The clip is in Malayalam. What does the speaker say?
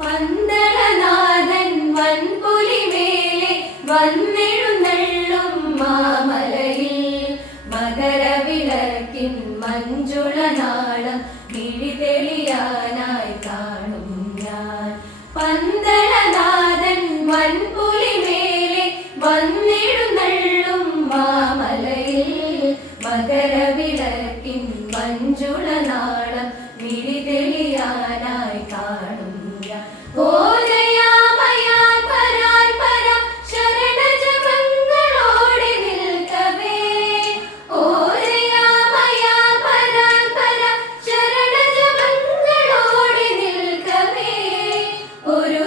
പന്തളനാഥൻ വൻപുലിമേലെ വന്നെഴുന്നള്ളും മാമലയിൽ മകരവിളക്കിൻ മഞ്ജുളനാളം മിഴിതെളിയാനായി കാണും ഞാൻ. പന്തളനാഥൻ വൻപുലിമേലെ വന്നെഴുന്നള്ളും മാമലയിൽ മകരവിളക്കിൻ മഞ്ജുളനാളം മിഴിതെളിയാനായി കാണും ഞാൻ. ഒരു